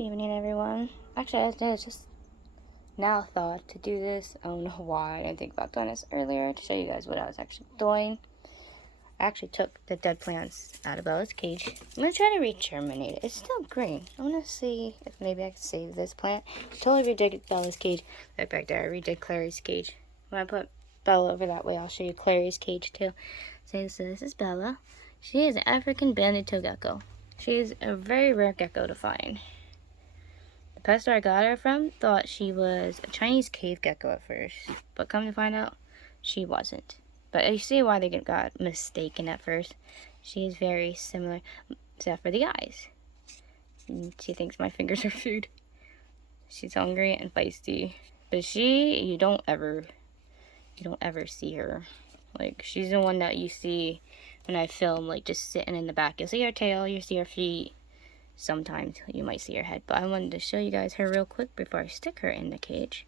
evening, everyone. Actually, I just now thought to do this. I don't know why I didn't think about doing this earlier, to show you guys what I was actually doing. I actually took the dead plants out of Bella's cage. I'm going to try to re-germinate it. It's still green. I want to see if maybe I can save this plant. I totally redid Bella's cage. Right back there, I redid Clary's cage. When I put Bella over that way, I'll show you Clary's cage too. So this is Bella. She is an African banded toe gecko. She is a very rare gecko to find. The pet store I got her from thought she was a Chinese cave gecko at first, but come to find out, she wasn't. But you see why they got mistaken at first. She is very similar, except for the eyes. And she thinks my fingers are food. She's hungry and feisty, but you don't ever see her. Like, she's the one that you see when I film, like, just sitting in the back. You'll see her tail, you'll see her feet. Sometimes you might see her head, but I wanted to show you guys her real quick before I stick her in the cage.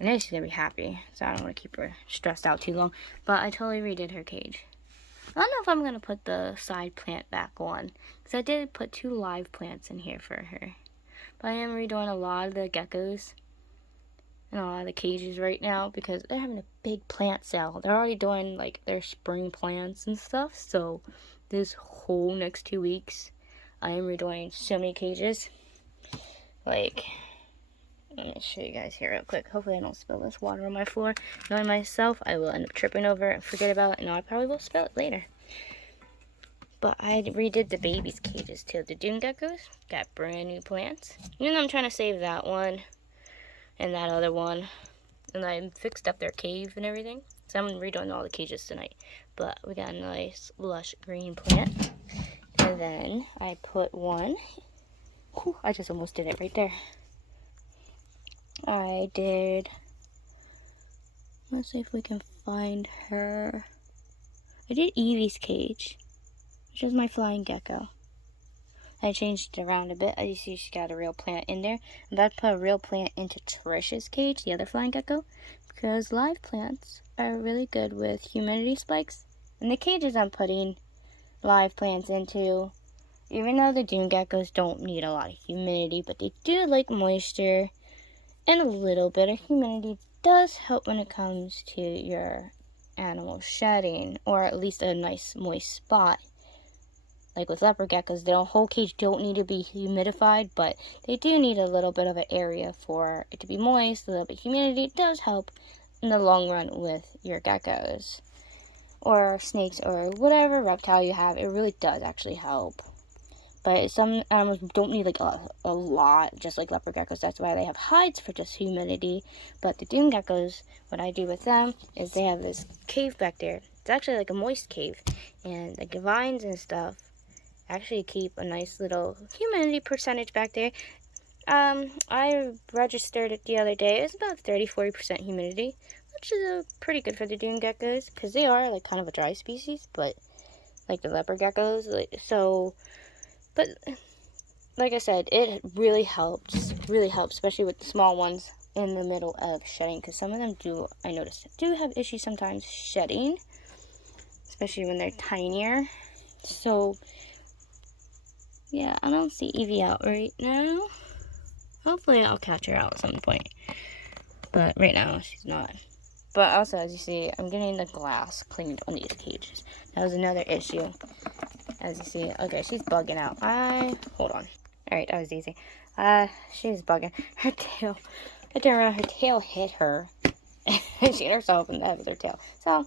I know she's gonna be happy, so I don't want to keep her stressed out too long, but I totally redid her cage. I don't know if I'm gonna put the side plant back on, because I did put 2 live plants in here for her. But I am redoing a lot of the geckos and a lot of the cages right now, because they're having a big plant sale. They're already doing, like, their spring plants and stuff, so this whole next 2 weeks, I am redoing so many cages. Like, let me show you guys here real quick. Hopefully I don't spill this water on my floor. Knowing myself, I will end up tripping over and forget about it, and I probably will spill it later. But I redid the babies' cages too. The dune geckos got brand new plants. And I'm trying to save that one and that other one. And I fixed up their cave and everything. So I'm redoing all the cages tonight. But we got a nice lush green plant. And then I put one. Whew, I just almost did it right there. Let's see if we can find her. I did Evie's cage, which is my flying gecko. I changed it around a bit. As you see, she got a real plant in there. I'm about to put a real plant into Trish's cage, the other flying gecko, because live plants are really good with humidity spikes. And the cages I'm putting live plants into, even though the dune geckos don't need a lot of humidity, but they do like moisture, and a little bit of humidity does help when it comes to your animal shedding, or at least a nice moist spot. Like with leopard geckos, their whole cage don't need to be humidified, but they do need a little bit of an area for it to be moist. A little bit of humidity does help in the long run with your geckos or snakes or whatever reptile you have. It really does actually help. But some animals don't need like a lot, just like leopard geckos. That's why they have hides for just humidity. But the dune geckos, what I do with them is they have this cave back there. It's actually like a moist cave, and the vines and stuff actually keep a nice little humidity percentage back there. I registered it the other day. It's about 30-40% humidity, which is pretty good for the dune geckos, because they are like kind of a dry species, but like the leopard geckos, but like I said, it really helps, especially with the small ones in the middle of shedding, because some of them I noticed, do have issues sometimes shedding, especially when they're tinier. So yeah, I don't see Evie out right now. Hopefully I'll catch her out at some point, but right now she's not. But also, as you see, I'm getting the glass cleaned on these cages. That was another issue. As you see, okay, she's bugging out. Hold on. Alright, that was easy. She's bugging. Her tail, I turned around, her tail hit her. She hit herself in the head with her tail. So,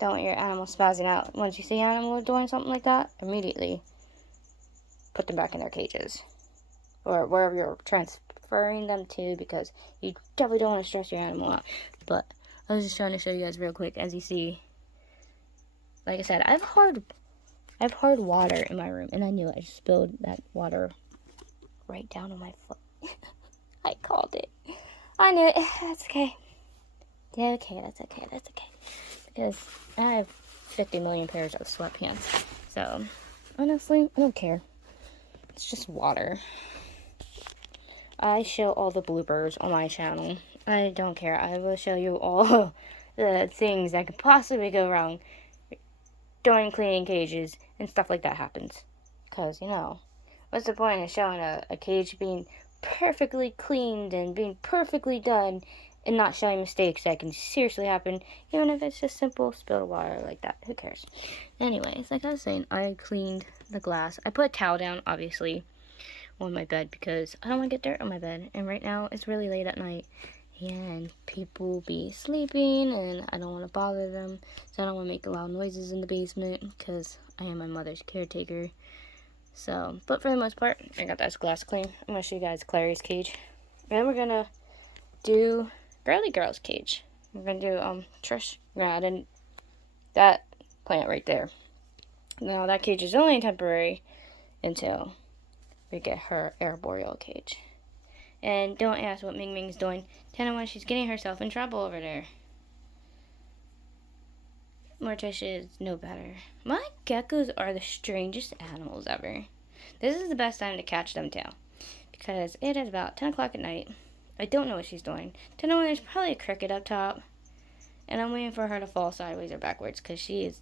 don't want your animal spazzing out. Once you see an animal doing something like that, immediately put them back in their cages. Or wherever you're transferring them to, because you definitely don't want to stress your animal out. But I was just trying to show you guys real quick. As you see, like I said, I have hard water in my room, and I knew it. I just spilled that water right down on my foot. I called it. I knew it. That's okay. That's okay. Because I have 50 million pairs of sweatpants. So, honestly, I don't care. It's just water. I show all the bloopers on my channel. I don't care. I will show you all the things that could possibly go wrong during cleaning cages and stuff like that happens. Because, What's the point of showing a cage being perfectly cleaned and being perfectly done and not showing mistakes that can seriously happen, even if it's just simple spilled water like that? Who cares? Anyways, like I was saying, I cleaned the glass. I put a towel down, obviously, on my bed because I don't want to get dirt on my bed. And right now, it's really late at night, and people will be sleeping, and I don't want to bother them, so I don't want to make loud noises in the basement because I am my mother's caretaker. So, but for the most part, I got that glass clean. I'm going to show you guys Clary's cage. And then we're going to do Girly Girl's cage. We're going to do Trish. We're going to add in that plant right there. Now, that cage is only temporary until we get her arboreal cage. And don't ask what Ming Ming's doing. 10-1, she's getting herself in trouble over there. Morticia is no better. My geckos are the strangest animals ever. This is the best time to catch them too, because it is about 10 o'clock at night. I don't know what she's doing. 10-1, there's probably a cricket up top, and I'm waiting for her to fall sideways or backwards, because she is...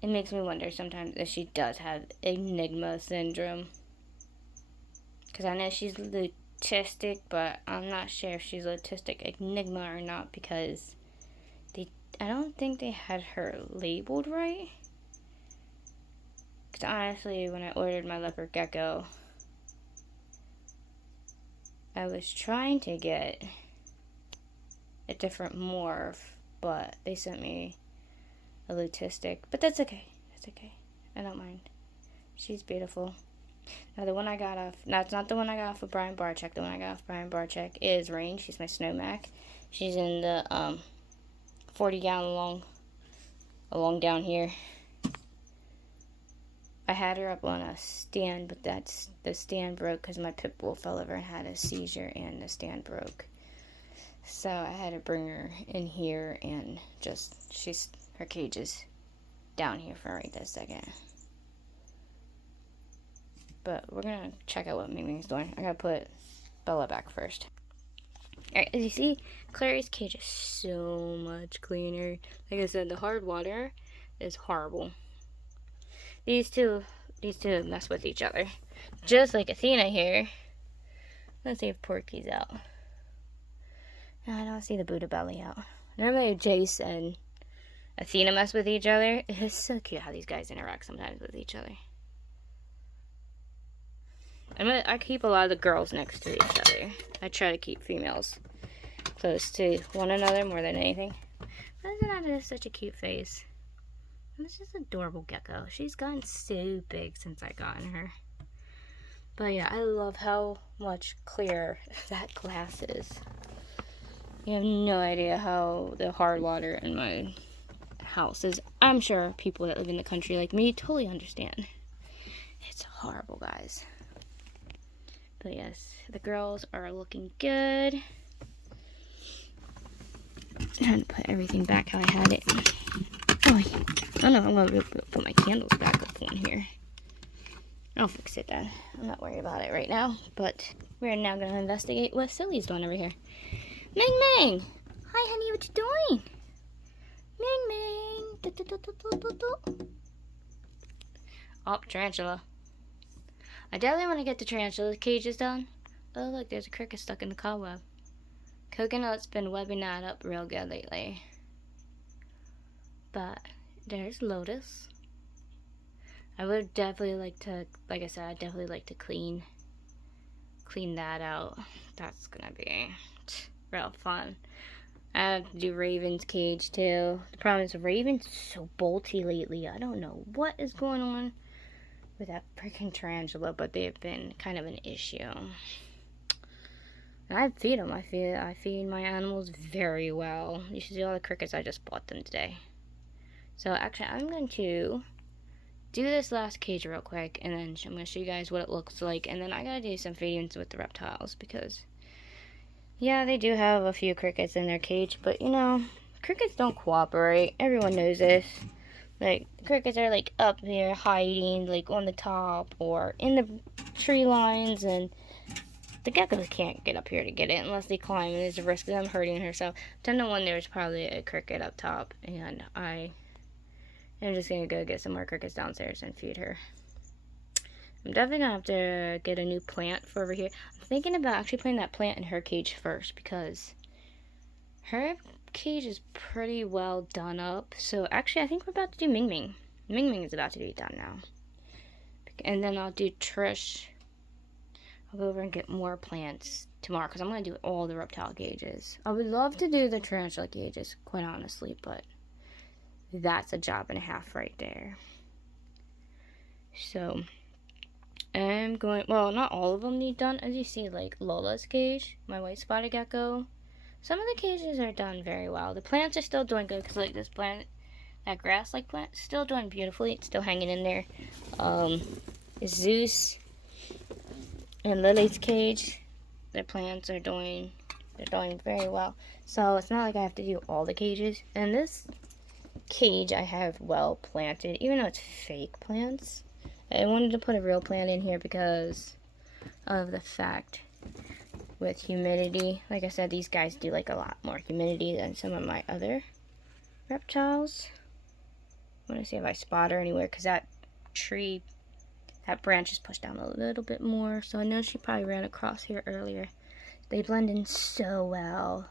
It makes me wonder sometimes if she does have enigma syndrome. Because I know she's autistic, but I'm not sure if she's autistic enigma or not, because I don't think they had her labeled right. Because honestly, when I ordered my leopard gecko, I was trying to get a different morph, but they sent me a autistic. But that's okay. That's okay. I don't mind. She's beautiful. Now the one I got off, no, it's not the one I got off of Brian Barczyk. The one I got off Brian Barczyk is Rain. She's my snow mac. She's in the 40-gallon along down here. I had her up on a stand, but the stand broke because my pit bull fell over and had a seizure, and the stand broke. So I had to bring her in here, and her cage is down here for right this second. But we're gonna check out what Mimi's doing. I gotta put Bella back first. Alright, as you see, Clary's cage is so much cleaner. Like I said, the hard water is horrible. These two mess with each other. Just like Athena here. Let's see if Porky's out. No, I don't see the Buddha belly out. Normally Jace and Athena mess with each other. It's so cute how these guys interact sometimes with each other. I keep a lot of the girls next to each other. I try to keep females close to one another more than anything. But isn't that just such a cute face? This is an adorable gecko. She's gotten so big since I gotten her. But yeah, I love how much clearer that glass is. You have no idea how the hard water in my house is. I'm sure people that live in the country like me totally understand. It's horrible, guys. But yes, the girls are looking good. I'm trying to put everything back how I had it. Oh, I know, I'm going to put my candles back up on here. I'll fix it then. I'm not worried about it right now. But we're now going to investigate what Silly's doing over here. Ming Ming! Hi, honey, what you doing? Ming Ming! Do, do, do, do, do, do. Oh, tarantula. I definitely want to get the tarantula cages done. Oh, look, there's a cricket stuck in the cobweb. Coconut's been webbing that up real good lately. But there's Lotus. I would definitely like to, like I said, I'd definitely like to clean that out. That's gonna be real fun. I have to do Raven's cage too. The problem is Raven's so bolty lately. I don't know what is going on with that freaking tarantula, but they've been kind of an issue. And I feed them. I feed my animals very well. You should see all the crickets I just bought them today. So actually, I'm going to do this last cage real quick, and then I'm going to show you guys what it looks like, and then I got to do some feedings with the reptiles, because yeah, they do have a few crickets in their cage, but you know, crickets don't cooperate. Everyone knows this. Like, crickets are like up here hiding, like on the top or in the tree lines, and the geckos can't get up here to get it unless they climb, and there's a risk of them hurting her. So 10-1, there's probably a cricket up top, and I'm just gonna go get some more crickets downstairs and feed her. I'm definitely gonna have to get a new plant for over here. I'm thinking about actually putting that plant in her cage first because her cage is pretty well done up. So actually, I think we're about to do Ming Ming. Ming Ming is about to be done now. And then I'll do Trish. I'll go over and get more plants tomorrow because I'm going to do all the reptile cages. I would love to do the tarantula cages, quite honestly, but that's a job and a half right there. So, I'm going, well, not all of them need done. As you see, like Lola's cage, my white spotted gecko. Some of the cages are done very well. The plants are still doing good because, like, this plant, that grass-like plant, still doing beautifully. It's still hanging in there. Zeus and Lily's cage, their plants are doing, they're doing very well. So it's not like I have to do all the cages. And this cage I have well planted, even though it's fake plants. I wanted to put a real plant in here because of the fact with humidity. Like I said, these guys do like a lot more humidity than some of my other reptiles. I want to see if I spot her anywhere because that tree, that branch is pushed down a little bit more. So I know she probably ran across here earlier. They blend in so well.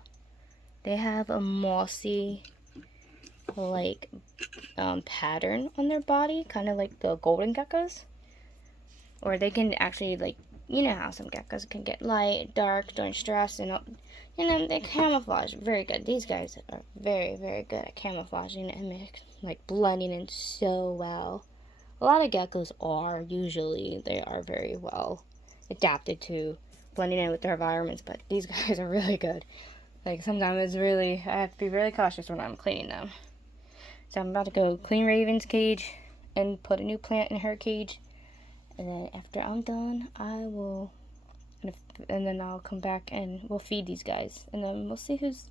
They have a mossy like pattern on their body, kind of like the golden geckos. Or they can actually, like, you know how some geckos can get light, dark during stress, and you know, they camouflage very good. These guys are very, very good at camouflaging and like blending in so well. A lot of geckos are usually, they are very well adapted to blending in with their environments, but these guys are really good. Like, sometimes it's really, I have to be really cautious when I'm cleaning them. So I'm about to go clean Raven's cage and put a new plant in her cage. And then after I'm done, and then I'll come back and we'll feed these guys. And then we'll see who's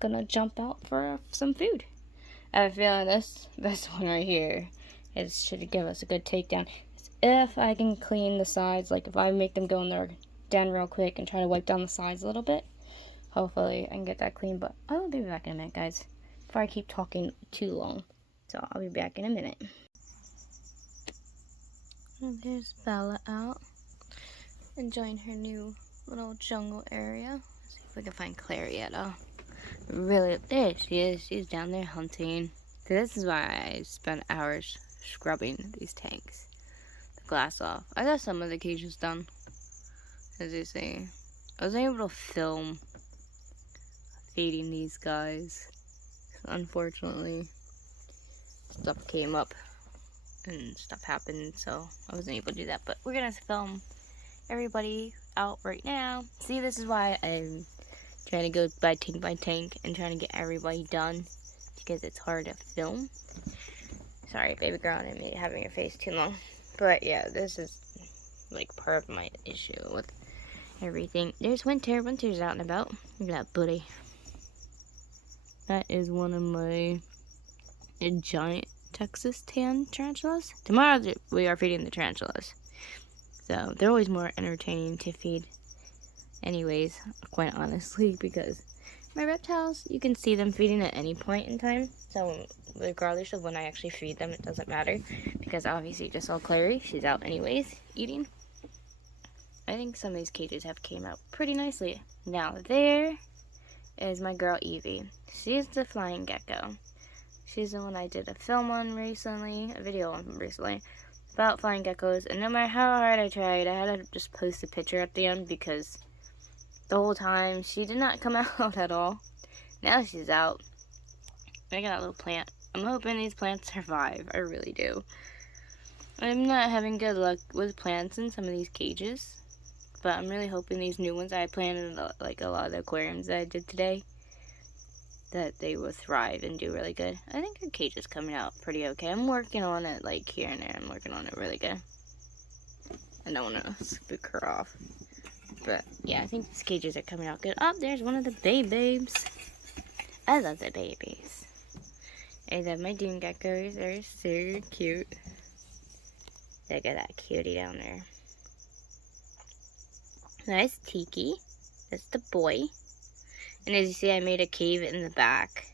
gonna jump out for some food. I have a feeling this one right here should give us a good takedown. If I can clean the sides, like if I make them go in their den real quick and try to wipe down the sides a little bit, hopefully I can get that clean. But I will be back in a minute, guys, before I keep talking too long. So I'll be back in a minute. And there's Bella out, enjoying her new little jungle area. Let's see if we can find Clarietta. Really, there she is. She's down there hunting. So this is why I spent hours scrubbing these tanks. The glass off. I got some of the cages done. As you see, I was able to film feeding these guys. Unfortunately, stuff came up and stuff happened, so I wasn't able to do that. But we're gonna film everybody out right now. See, this is why I'm trying to go by tank and trying to get everybody done, because it's hard to film. Sorry, baby girl, I didn't mean having your face too long. But yeah, this is like part of my issue with everything. There's Winter. Winter's out and about. Look at that booty. That is one of my giant Texas tan tarantulas. Tomorrow we are feeding the tarantulas, so they're always more entertaining to feed anyways, quite honestly, because my reptiles, you can see them feeding at any point in time, so regardless of when I actually feed them, it doesn't matter, because obviously you just saw Clary, she's out anyways eating. I think some of these cages have came out pretty nicely. Now there is my girl Evie. She's the flying gecko. She's the one I did a film on recently, a video on recently, about flying geckos. And no matter how hard I tried, I had to just post a picture at the end because the whole time she did not come out at all. Now she's out. I got a little plant. I'm hoping these plants survive. I really do. I'm not having good luck with plants in some of these cages, but I'm really hoping these new ones I planted, like a lot of the aquariums that I did today, that they will thrive and do really good. I think her cage is coming out pretty okay. I'm working on it, like, here and there. I'm working on it really good. I don't want to spook her off. But, yeah, I think these cages are coming out good. Oh, there's one of the babes. I love the babies. I love my dune geckos. They're so cute. Look at that cutie down there. Nice Tiki. That's the boy. And as you see, I made a cave in the back.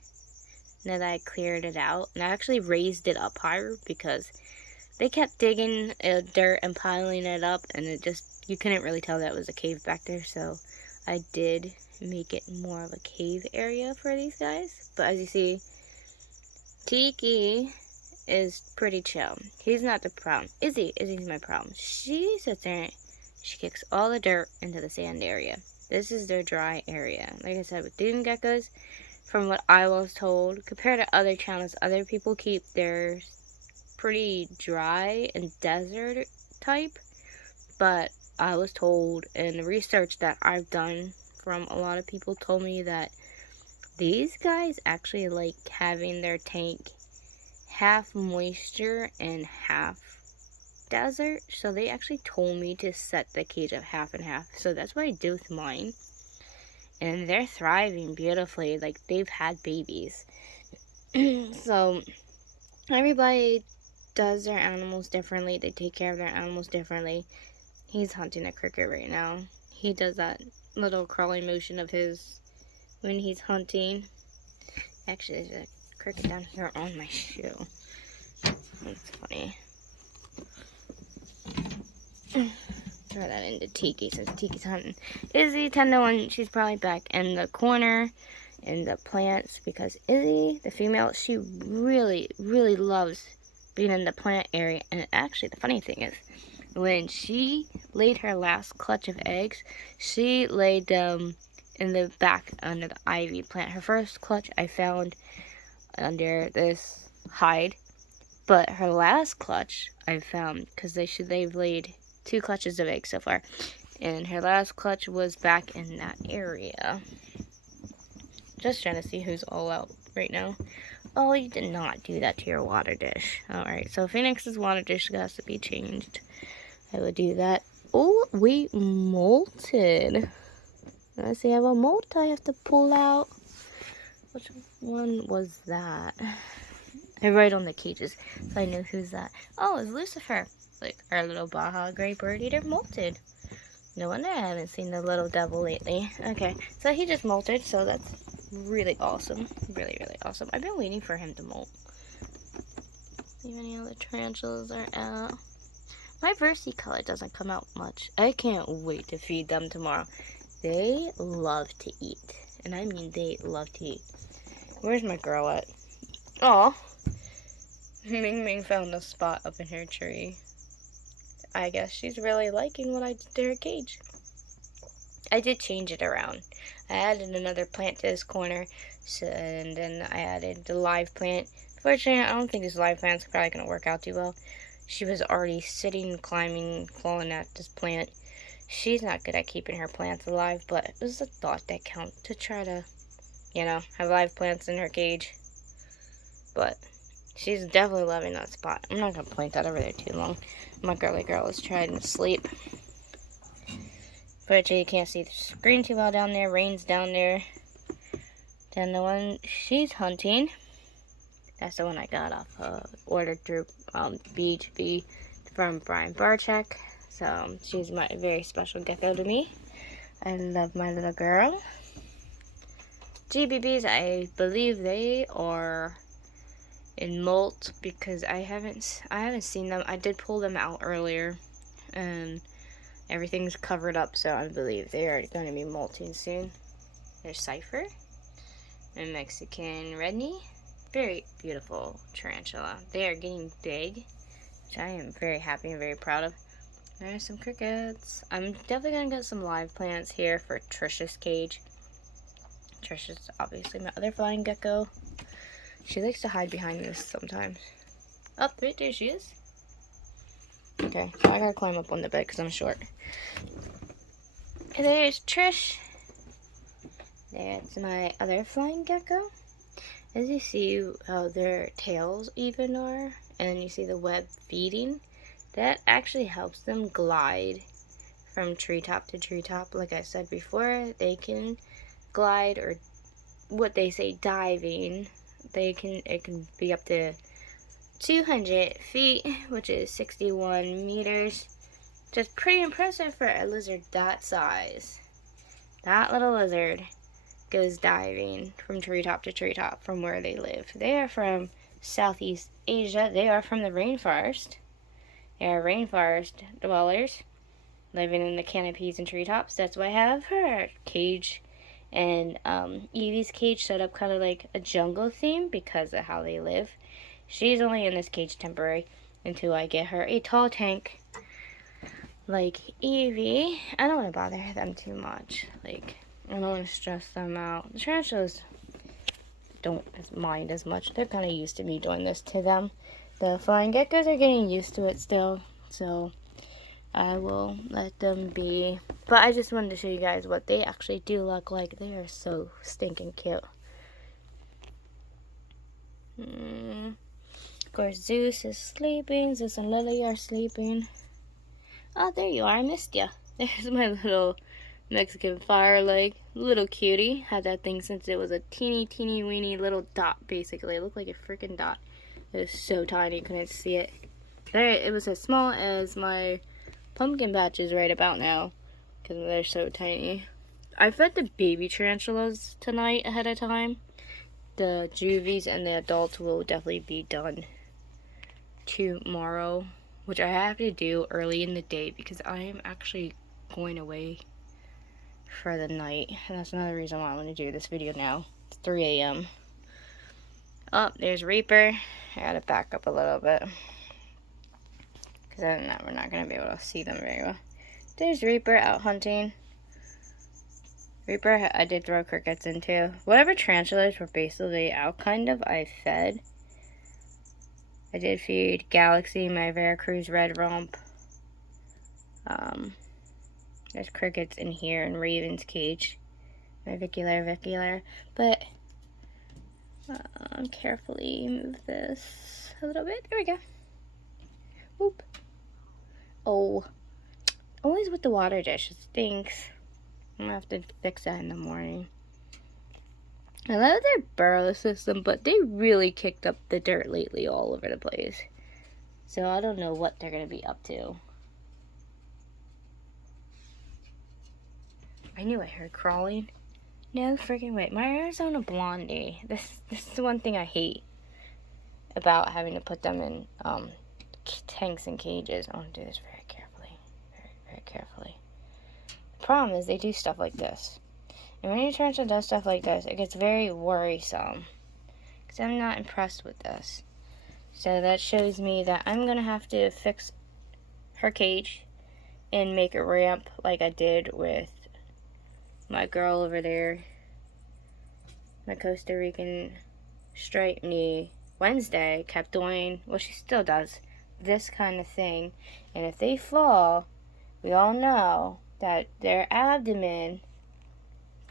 Now that I cleared it out. And I actually raised it up higher because they kept digging dirt and piling it up, and it just, you couldn't really tell that it was a cave back there, so I did make it more of a cave area for these guys. But as you see, Tiki is pretty chill. He's not the problem. Izzy's my problem. She sits there and she kicks all the dirt into the sand area. This is their dry area. Like I said, with dune geckos, from what I was told, compared to other channels, other people keep theirs pretty dry and desert type. But I was told, and the research that I've done from a lot of people told me that these guys actually like having their tank half moisture and half desert. So they actually told me to set the cage up half and half. So that's what I do with mine. And they're thriving beautifully. Like, they've had babies. So everybody does their animals differently. They take care of their animals differently. He's hunting a cricket right now. He does that little crawling motion of his when he's hunting. Actually, there's a cricket down here on my shoe. That's funny. Throw that into Tiki since Tiki's hunting. Izzy, 10-1, she's probably back in the corner in the plants because Izzy, the female, she really, really loves being in the plant area. And actually, the funny thing is, when she laid her last clutch of eggs, she laid them in the back under the ivy plant. Her first clutch I found under this hide, but her last clutch I found because they've laid 2 clutches of eggs so far, and her last clutch was back in that area. Just trying to see who's all out right now. Oh, you did not do that to your water dish. Alright, so Phoenix's water dish has to be changed. I will do that. Oh, we molted. Let's see, I have a molt I have to pull out. Which one was that? I write on the cages, so I know who's that. Oh, it's Lucifer. Like, our little Baja Gray Bird Eater molted. No wonder I haven't seen the little devil lately. Okay, so he just molted, so that's really awesome. Really, really awesome. I've been waiting for him to molt. See if any other tarantulas are out. My versicolor doesn't come out much. I can't wait to feed them tomorrow. They love to eat. And I mean they love to eat. Where's my girl at? Aw. Ming Ming found a spot up in her tree. I guess she's really liking what I did to her cage. I did change it around. I added another plant to this corner, and then I added the live plant. Fortunately, I don't think this live plant's probably going to work out too well. She was already sitting, climbing, clawing at this plant. She's not good at keeping her plants alive, but it was a thought that counted to try to, have live plants in her cage. But she's definitely loving that spot. I'm not going to point that over there too long. My girly girl is trying to sleep. But you can't see the screen too well down there. Rain's down there. Then the one she's hunting, that's the one I got off ordered through BHB from Brian Barchek. So she's my very special gecko to me. I love my little girl. GBBs, I believe they are in molt because I haven't seen them. I did pull them out earlier and everything's covered up, so I believe they are going to be molting soon. There's Cypher and Mexican Redney. Very beautiful tarantula. They are getting big, which I am very happy and very proud of. There's some crickets. I'm definitely going to get some live plants here for Trisha's cage. Trisha's obviously my other flying gecko. She likes to hide behind this sometimes. Oh, right there she is. Okay, so I gotta climb up on the bed because I'm short. There's Trish. That's my other flying gecko. As you see how their tails even are, and you see the web feeding, that actually helps them glide from treetop to treetop. Like I said before, they can glide, or what they say diving. It can be up to 200 feet, which is 61 meters. Just pretty impressive for a lizard that size. That little lizard goes diving from treetop to treetop from where they live. They are from Southeast Asia. They are from the rainforest. They are rainforest dwellers living in the canopies and treetops. That's why I have her cage and Evie's cage set up kind of like a jungle theme because of how they live. She's only in this cage temporary until I get her a tall tank like Evie. I don't want to bother them too much. Like, I don't want to stress them out. The tarantulas don't mind as much. They're kind of used to me doing this to them. The flying geckos are getting used to it still, so I will let them be. But I just wanted to show you guys what they actually do look like. They are so stinking cute. Of course, Zeus is sleeping. Zeus and Lily are sleeping. Oh, there you are. I missed you. There's my little Mexican fire leg. Little cutie. Had that thing since it was a teeny weeny little dot, basically. It looked like a freaking dot. It was so tiny, couldn't see it. There, it was as small as my pumpkin patches right about now, because they're so tiny. I fed the baby tarantulas tonight ahead of time. The juvies and the adults will definitely be done tomorrow, which I have to do early in the day because I am actually going away for the night, and that's another reason why I want to do this video now. It's 3 a.m. Oh, there's Reaper. I gotta back up a little bit because we're not gonna be able to see them very well. There's Reaper out hunting. Reaper, I did throw crickets into. Whatever tarantulas were basically out, kind of, I fed. I did feed Galaxy, my Veracruz red rump. There's crickets in here in Raven's cage. My Vicular. But, carefully move this a little bit. There we go. Whoop. Oh. Always with the water dish. It stinks. I'm gonna have to fix that in the morning. I love their burrow system, but they really kicked up the dirt lately all over the place. So I don't know what they're gonna be up to. I knew I heard crawling. No freaking way. My Arizona Blondie. This is the one thing I hate about having to put them in tanks and cages. I want to do this very carefully. Very carefully. The problem is they do stuff like this. And when your tarantula does stuff like this, it gets very worrisome. Because I'm not impressed with this. So that shows me that I'm going to have to fix her cage and make a ramp like I did with my girl over there. My Costa Rican striped knee. Wednesday kept doing, well, she still does, this kind of thing. And if they fall, we all know that their abdomen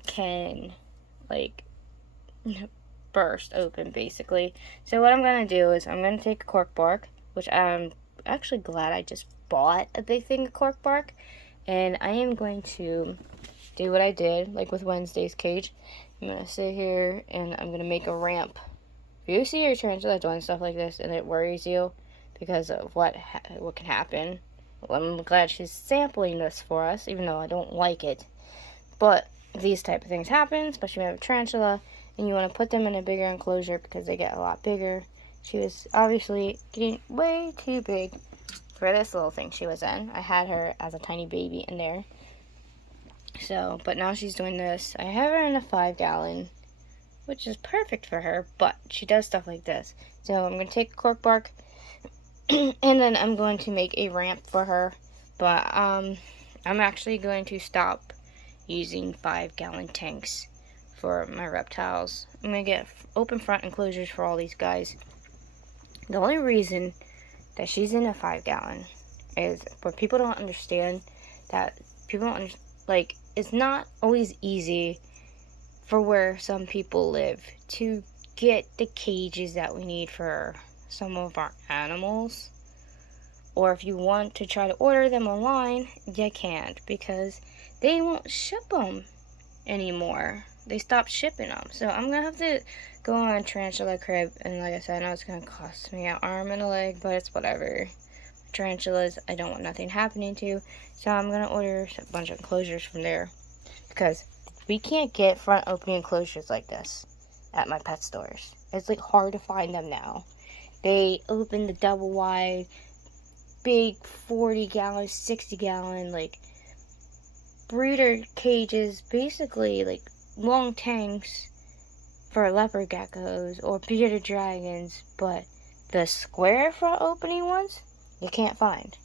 can, like, burst open, basically. So what I'm going to do is I'm going to take a cork bark, which I'm actually glad I just bought a big thing of cork bark. And I am going to do what I did, like with Wednesday's cage. I'm going to sit here and I'm going to make a ramp. If you see your tarantula doing stuff like this and it worries you because of what can happen, well, I'm glad she's sampling this for us, even though I don't like it. But these type of things happen, especially when you have a tarantula and you want to put them in a bigger enclosure because they get a lot bigger. She was obviously getting way too big for this little thing she was in. I had her as a tiny baby in there. So, but now she's doing this. I have her in a 5-gallon, which is perfect for her, but she does stuff like this. So I'm going to take cork bark and then I'm going to make a ramp for her. But I'm actually going to stop using 5-gallon tanks for my reptiles. I'm going to get open front enclosures for all these guys. The only reason that she's in a 5-gallon is what people don't understand, that people don't like, it's not always easy for where some people live to get the cages that we need for some of our animals. Or if you want to try to order them online, you can't because they won't ship them anymore. They stopped shipping them. So I'm going to have to go on Tarantula Crib. And like I said, I know it's going to cost me an arm and a leg, but it's whatever. Tarantulas, I don't want nothing happening to. So I'm going to order a bunch of enclosures from there. Because we can't get front opening enclosures like this at my pet stores. It's like hard to find them now. They open the double wide big 40-gallon, 60-gallon, like, brooder cages, basically, like, long tanks for leopard geckos or bearded dragons, but the square front opening ones, you can't find.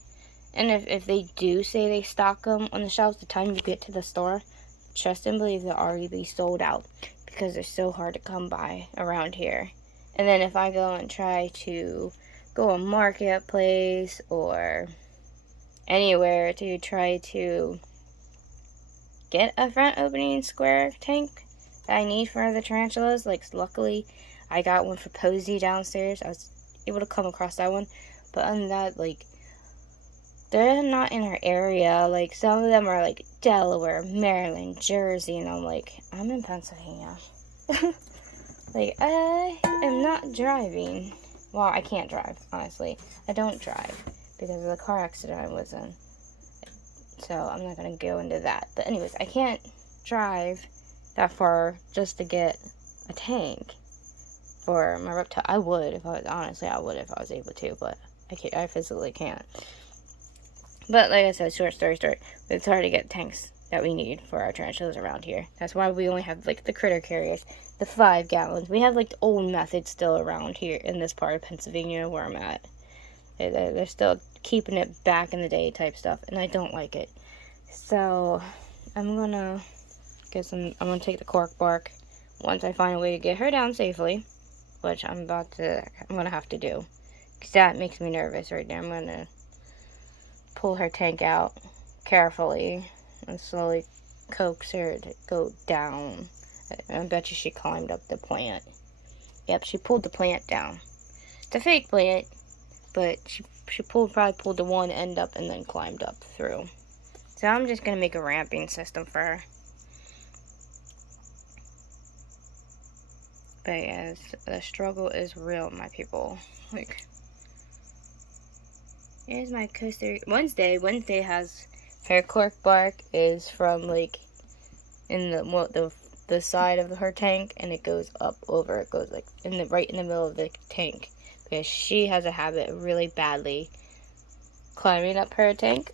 And if they do say they stock them on the shelves, the time you get to the store, trust and believe they'll already be sold out because they're so hard to come by around here. And then if I go and try to go a marketplace or anywhere to try to get a front opening square tank that I need for the tarantulas, like, luckily I got one for Posey downstairs. I was able to come across that one, but other than that, like, they're not in our area. Like, some of them are like Delaware, Maryland, Jersey, and I'm like, I'm in Pennsylvania. Like, I am not driving. Well, I can't drive, honestly. I don't drive because of the car accident I was in. So I'm not going to go into that. But anyways, I can't drive that far just to get a tank for my reptile. I would if I was, honestly, I would if I was able to, but I physically can't. But like I said, short story short, it's hard to get tanks that we need for our tarantulas around here. That's why we only have, like, the critter carriers, the 5 gallons. We have, like, the old method still around here in this part of Pennsylvania where I'm at. They're still keeping it back in the day type stuff, and I don't like it. So I'm gonna take the cork bark once I find a way to get her down safely, which I'm gonna have to do, because that makes me nervous right there. I'm gonna pull her tank out carefully and slowly coax her to go down. I bet you she climbed up the plant. Yep, she pulled the plant down. It's a fake plant, but she probably pulled the one end up and then climbed up through. So I'm just gonna make a ramping system for her. But yeah, the struggle is real, my people. Like, here's my coaster. Wednesday has her cork bark is from, like, in the side of her tank, and it goes up over. It goes, like, right in the middle of the tank, because she has a habit of really badly climbing up her tank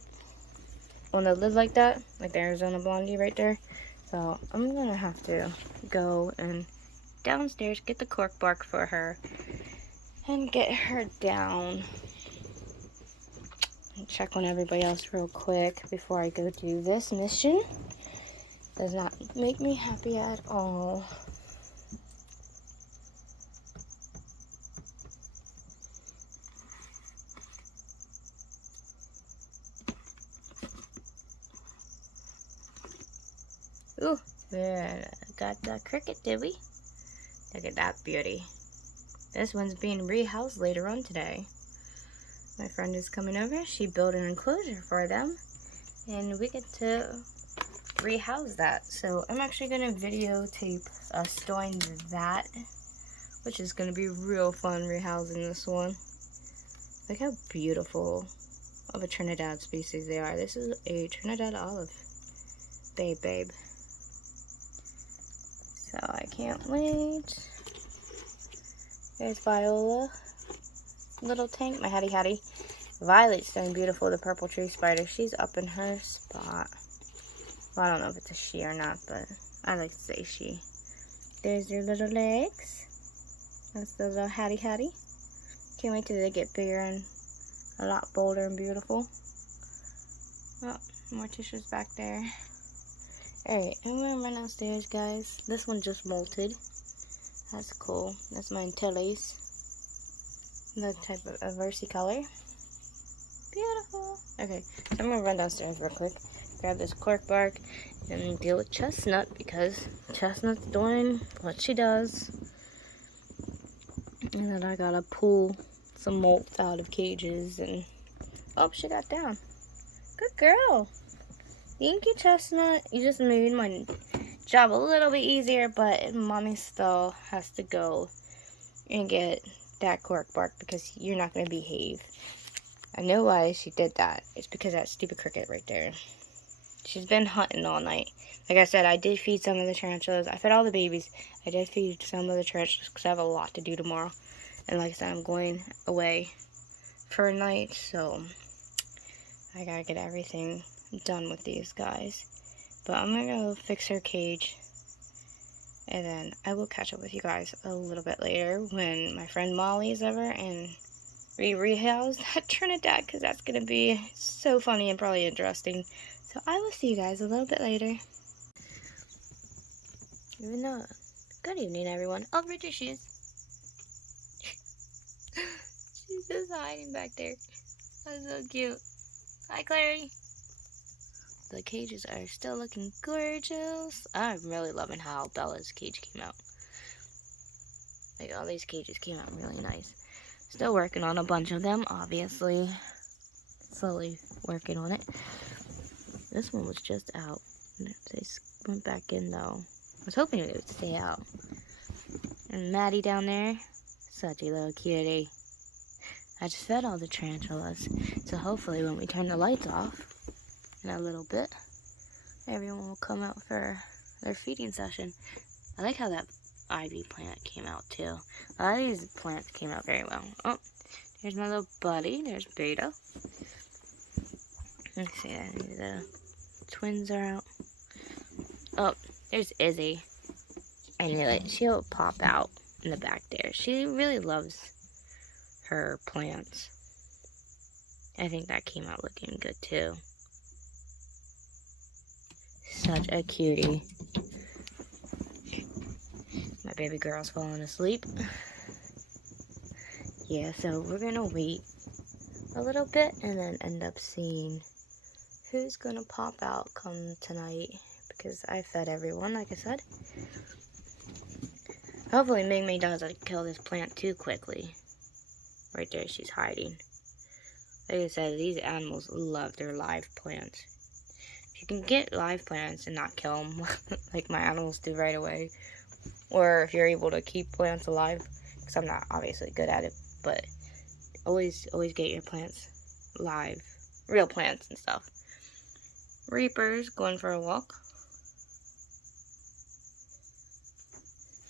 on the lid like that, like the Arizona Blondie right there. So I'm gonna have to go and downstairs get the cork bark for her and get her down. Check on everybody else real quick before I go do this mission. Does not make me happy at all. Ooh, we got the cricket, did we? Look at that beauty. This one's being rehoused later on today. My friend is coming over. She built an enclosure for them, and we get to rehouse that. So I'm actually going to videotape us doing that, which is going to be real fun rehousing this one. Look how beautiful of a Trinidad species they are. This is a Trinidad olive. Babe. So I can't wait. There's Viola. Little tank, my hattie. Violet's doing beautiful, the purple tree spider. She's up in her spot. Well, I don't know if it's a she or not, but I like to say she. There's their little legs. That's the little hattie. Can't wait till they get bigger and a lot bolder and beautiful. Oh, more tissues back there. Alright, I'm gonna run downstairs, guys. This one just molted. That's cool. That's my Antilles. The type of versicolor. Beautiful. Okay, so I'm gonna run downstairs real quick. Grab this cork bark and deal with Chestnut, because Chestnut's doing what she does. And then I gotta pull some molt out of cages, and oh, she got down. Good girl. Thank you, Chestnut. You just made my job a little bit easier, but mommy still has to go and get that cork bark because you're not going to behave. I know why she did that. It's because of that stupid cricket right there. She's been hunting all night. Like I said, I did feed some of the tarantulas. I fed all the babies. I did feed some of the tarantulas because I have a lot to do tomorrow. And like I said, I'm going away for a night, so I gotta get everything done with these guys. But I'm gonna go fix her cage, and then I will catch up with you guys a little bit later when my friend Molly is over and we rehouse that Trinidad, because that's gonna be so funny and probably interesting. So I will see you guys a little bit later. Even though, good evening, everyone. Oh, Bridget, she is. She's just hiding back there. That's so cute. Hi, Clary. The cages are still looking gorgeous. I'm really loving how Bella's cage came out. Like, all these cages came out really nice. Still working on a bunch of them, obviously. Slowly working on it. This one was just out. They went back in, though. I was hoping it would stay out. And Maddie down there, such a little cutie. I just fed all the tarantulas, so hopefully when we turn the lights off in a little bit, everyone will come out for their feeding session. I like how that ivy plant came out too. A lot of these plants came out very well. Oh, there's my little buddy. There's Beta. Let's see, the twins are out. Oh, there's Izzy. I knew it. She'll pop out in the back there. She really loves her plants. I think that came out looking good too. Such a cutie. My baby girl's falling asleep. Yeah, so we're gonna wait a little bit and then end up seeing who's gonna pop out come tonight, because I fed everyone, like I said. Hopefully Ming Ming doesn't kill this plant too quickly. Right there, she's hiding. Like I said, these animals love their live plants. If you can get live plants and not kill them, like my animals do right away, or if you're able to keep plants alive, because I'm not obviously good at it, but always get your plants live, real plants and stuff. Reaper's going for a walk.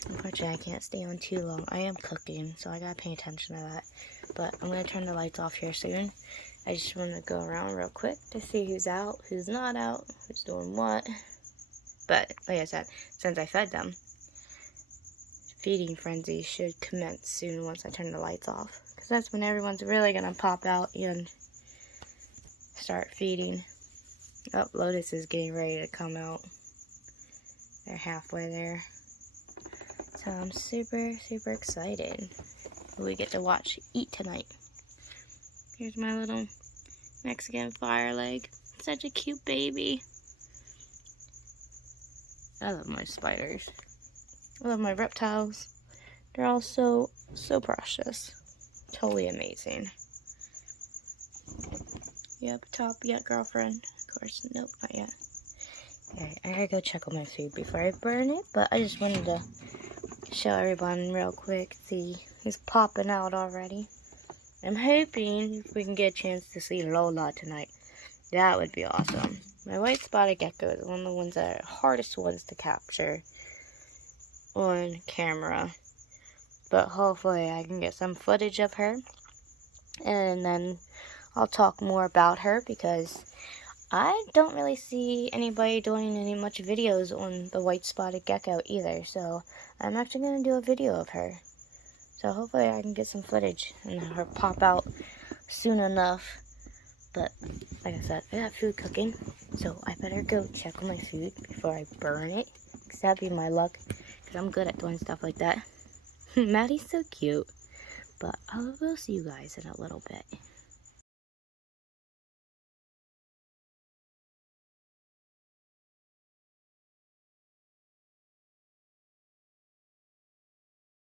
Unfortunately, I can't stay on too long. I am cooking, so I gotta pay attention to that. But I'm gonna turn the lights off here soon. I just want to go around real quick to see who's out, who's not out, who's doing what. But like I said, since I fed them, feeding frenzy should commence soon once I turn the lights off, because that's when everyone's really gonna pop out and start feeding. Oh, Lotus is getting ready to come out. They're halfway there. So I'm super excited. We get to watch eat tonight. Here's my little Mexican fire leg. Such a cute baby. I love my spiders. I love my reptiles. They're all so precious. Totally amazing. You up top yet, girlfriend? Of course, nope, not yet. Okay, I gotta go check on my food before I burn it, but I just wanted to show everyone real quick. See who's popping out already. I'm hoping we can get a chance to see Lola tonight. That would be awesome. My white spotted gecko is one of the ones that are hardest ones to capture on camera. But hopefully I can get some footage of her. And then I'll talk more about her, because I don't really see anybody doing any much videos on the white spotted gecko either. So I'm actually going to do a video of her. So hopefully I can get some footage and have her pop out soon enough. But like I said, I got food cooking, so I better go check on my food before I burn it. Because that'd be my luck, because I'm good at doing stuff like that. Maddie's so cute. But I will see you guys in a little bit.